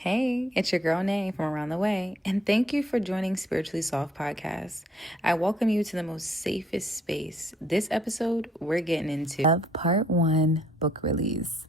Hey, it's your girl Nay from Around the Way, and thank you for joining Spiritually Soft Podcast. I welcome you to the most safest space. This episode, we're getting into part 1 book release.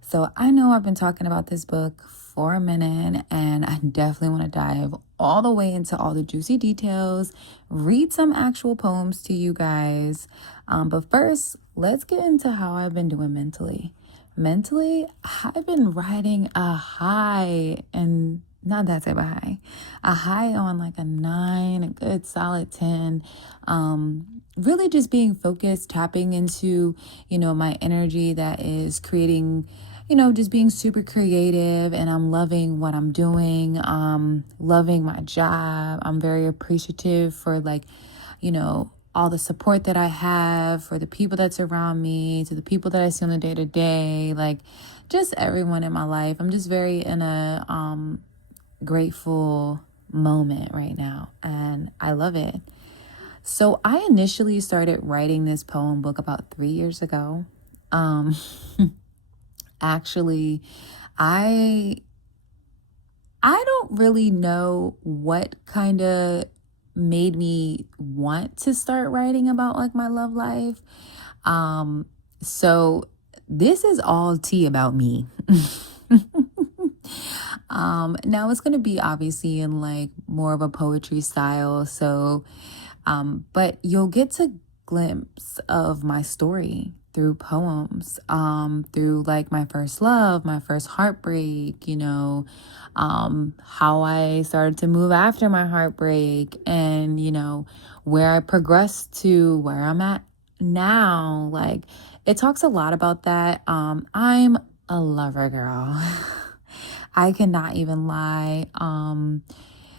So I know I've been talking about this book for a minute, and I definitely want to dive all the way into all the juicy details, read some actual poems to you guys. But first, let's get into how I've been doing mentally. Mentally, I've been riding a high, and not that type of high, a high on like a 9, a good solid 10. Really just being focused, tapping into, my energy that is creating, just being super creative, and I'm loving what I'm doing. Loving my job. I'm very appreciative for all the support that I have, for the people that's around me, to the people that I see on the day to day, like just everyone in my life. I'm just very in a grateful moment right now, and I love it. So I initially started writing this poem book about 3 years ago. Actually, I don't really know what kind of made me want to start writing about like my love life. So this is all tea about me. Now it's going to be obviously in like more of a poetry style. So, but you'll get to glimpse of my story through poems, through like my first love, my first heartbreak, how I started to move after my heartbreak, and, where I progressed to where I'm at now. Like, it talks a lot about that. I'm a lover girl. I cannot even lie.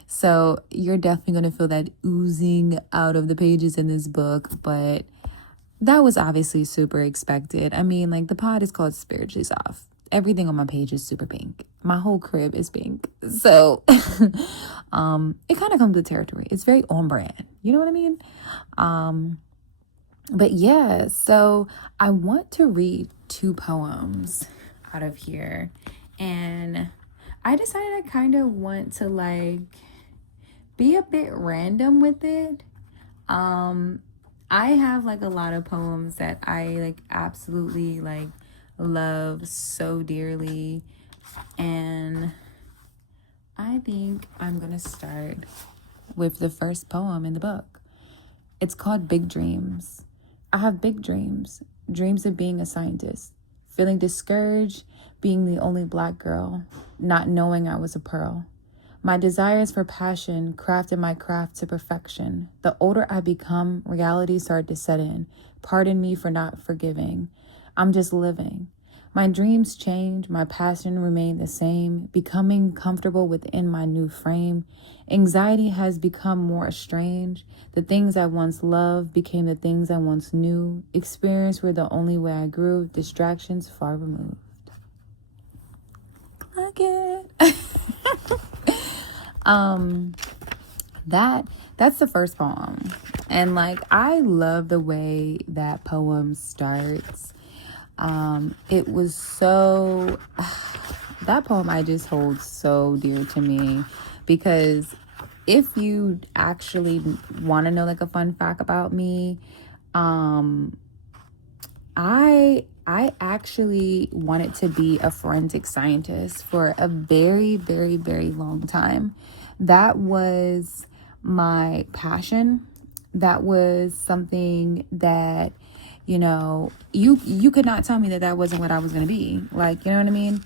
So you're definitely going to feel that oozing out of the pages in this book, but that was obviously super expected. I mean, like, the pod is called Spiritually Soft. Everything on my page is super pink. My whole crib is pink. So it kind of comes with territory. It's very on brand. You know what I mean? But yeah, so I want to read 2 poems out of here. And I decided I kind of want to like be a bit random with it. I have like a lot of poems that I like absolutely like love so dearly, and I think I'm gonna start with the first poem in the book. It's called Big Dreams. I have big dreams, dreams of being a scientist, feeling discouraged, being the only Black girl, not knowing I was a pearl. My desires for passion crafted my craft to perfection. The older I become, reality started to set in. Pardon me for not forgiving. I'm just living. My dreams change, my passion remained the same, becoming comfortable within my new frame. Anxiety has become more estranged. The things I once loved became the things I once knew. Experience were the only way I grew, distractions far removed. Again. That's the first poem, and like I love the way that poem starts. It was so that poem I just hold so dear to me, because if you actually want to know like a fun fact about me, I actually wanted to be a forensic scientist for a very, very, very long time. That was my passion. That was something that, you could not tell me that wasn't what I was going to be. Like, you know what I mean?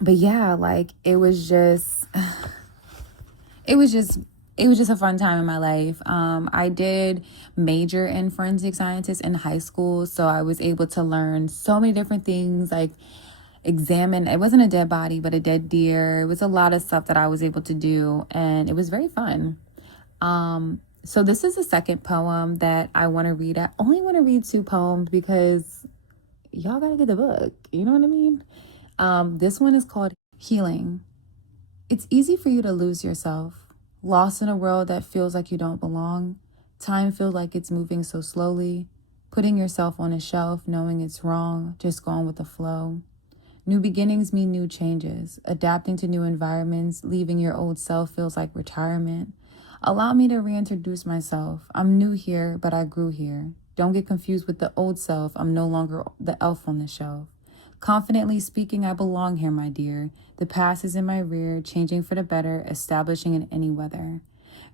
But yeah, like it was just a fun time in my life. I did major in forensic scientists in high school, so I was able to learn so many different things, like examine, it wasn't a dead body, but a dead deer. It was a lot of stuff that I was able to do, and it was very fun. So this is the second poem that I want to read. I only want to read 2 poems because y'all gotta get the book. You know what I mean? This one is called Healing. It's easy for you to lose yourself, lost in a world that feels like you don't belong. Time feels like it's moving so slowly, putting yourself on a shelf, knowing it's wrong, just going with the flow. New beginnings mean new changes. Adapting to new environments, leaving your old self feels like retirement. Allow me to reintroduce myself. I'm new here, but I grew here. Don't get confused with the old self. I'm no longer the elf on the shelf. Confidently speaking, I belong here, my dear. The past is in my rear, changing for the better, establishing in any weather.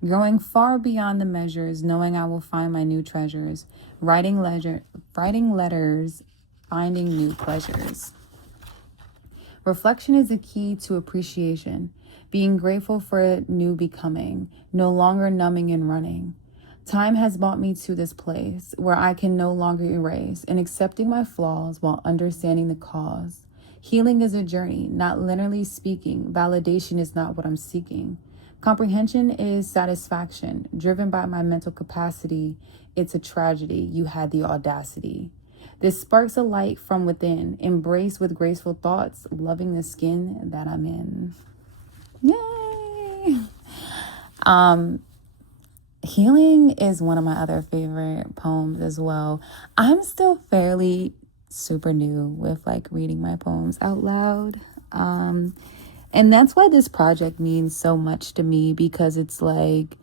Growing far beyond the measures, knowing I will find my new treasures. Writing letters, finding new pleasures. Reflection is the key to appreciation, being grateful for a new becoming, no longer numbing and running. Time has brought me to this place where I can no longer erase and accepting my flaws while understanding the cause. Healing is a journey, not linearly speaking. Validation is not what I'm seeking. Comprehension is satisfaction, driven by my mental capacity. It's a tragedy. You had the audacity. This sparks a light from within. Embrace with graceful thoughts, loving the skin that I'm in. Yay! Healing is one of my other favorite poems as well. I'm still fairly super new with like reading my poems out loud. And that's why this project means so much to me, because it's like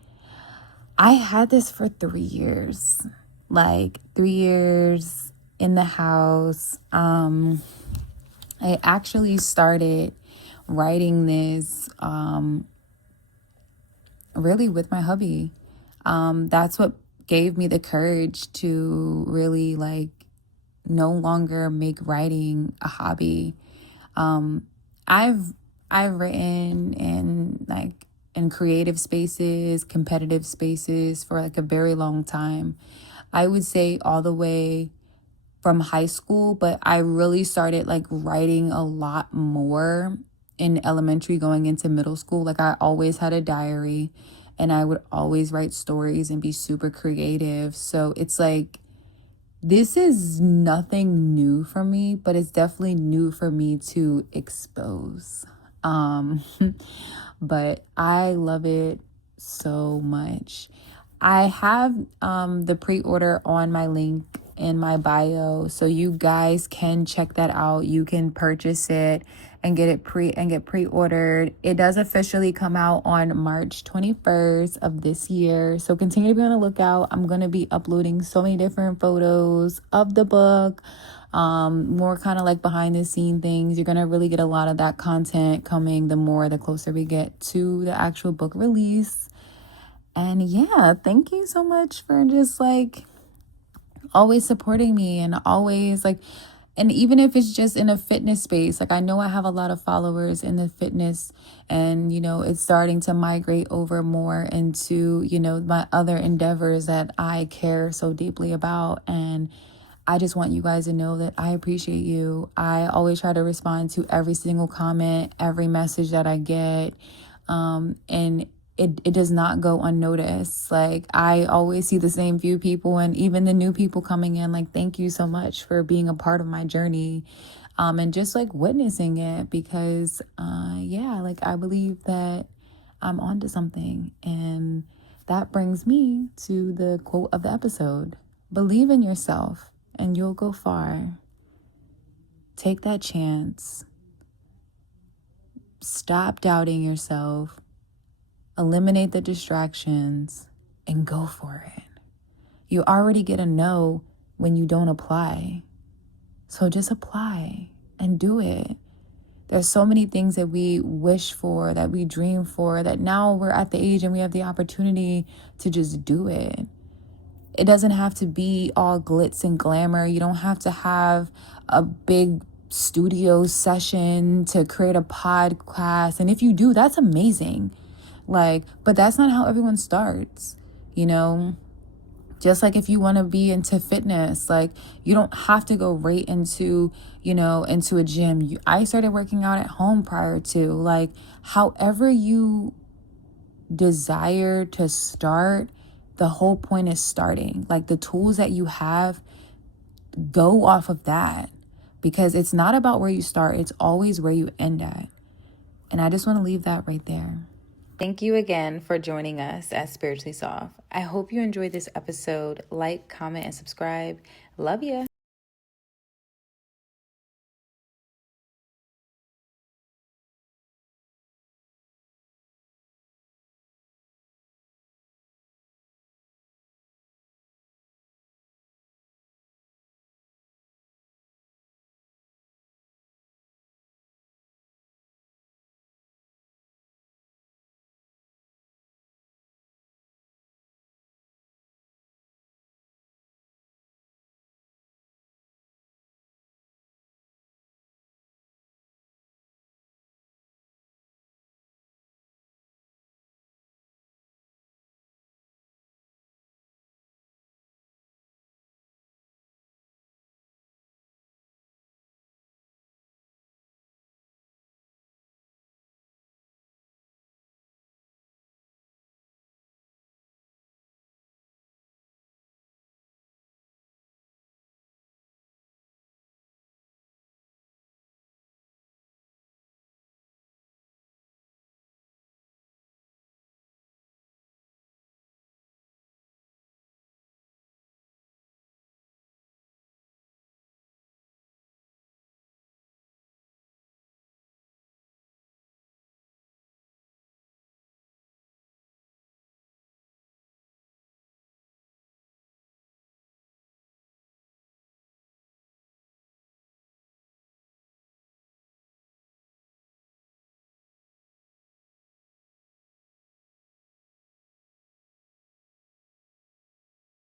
I had this for 3 years. Like 3 years in the house. I actually started writing this really with my hubby. That's what gave me the courage to really like no longer make writing a hobby. I've written in creative spaces, competitive spaces for like a very long time. I would say all the way from high school, but I really started like writing a lot more in elementary going into middle school. Like I always had a diary and I would always write stories and be super creative. So it's like, this is nothing new for me, but it's definitely new for me to expose. But I love it so much. I have the pre-order on my link in my bio, so you guys can check that out. You can purchase it and get pre-ordered. It does officially come out on March 21st of this year, so continue to be on the lookout. I'm going to be uploading so many different photos of the book, more kind of like behind the scene things. You're going to really get a lot of that content coming the closer we get to the actual book release. And yeah, thank you so much for just like always supporting me and always like, and even if it's just in a fitness space, like I know I have a lot of followers in the fitness, and you know, it's starting to migrate over more into, you know, my other endeavors that I care so deeply about. And I just want you guys to know that I appreciate you. I always try to respond to every single comment, every message that I get. And it does not go unnoticed. Like I always see the same few people, and even the new people coming in, like, thank you so much for being a part of my journey. And just like witnessing it, because yeah, like I believe that I'm onto something. And that brings me to the quote of the episode. Believe in yourself and you'll go far. Take that chance. Stop doubting yourself. Eliminate the distractions and go for it. You already get a no when you don't apply. So just apply and do it. There's so many things that we wish for, that we dream for, that now we're at the age and we have the opportunity to just do it. It doesn't have to be all glitz and glamour. You don't have to have a big studio session to create a podcast. And if you do, that's amazing. Like, but that's not how everyone starts, you know? Just like if you want to be into fitness, like you don't have to go right into, you know, into a gym. I started working out at home prior to, like, however you desire to start, the whole point is starting. Like the tools that you have, go off of that, because it's not about where you start. It's always where you end at. And I just want to leave that right there. Thank you again for joining us at Spiritually Soft. I hope you enjoyed this episode. Like, comment, and subscribe. Love ya.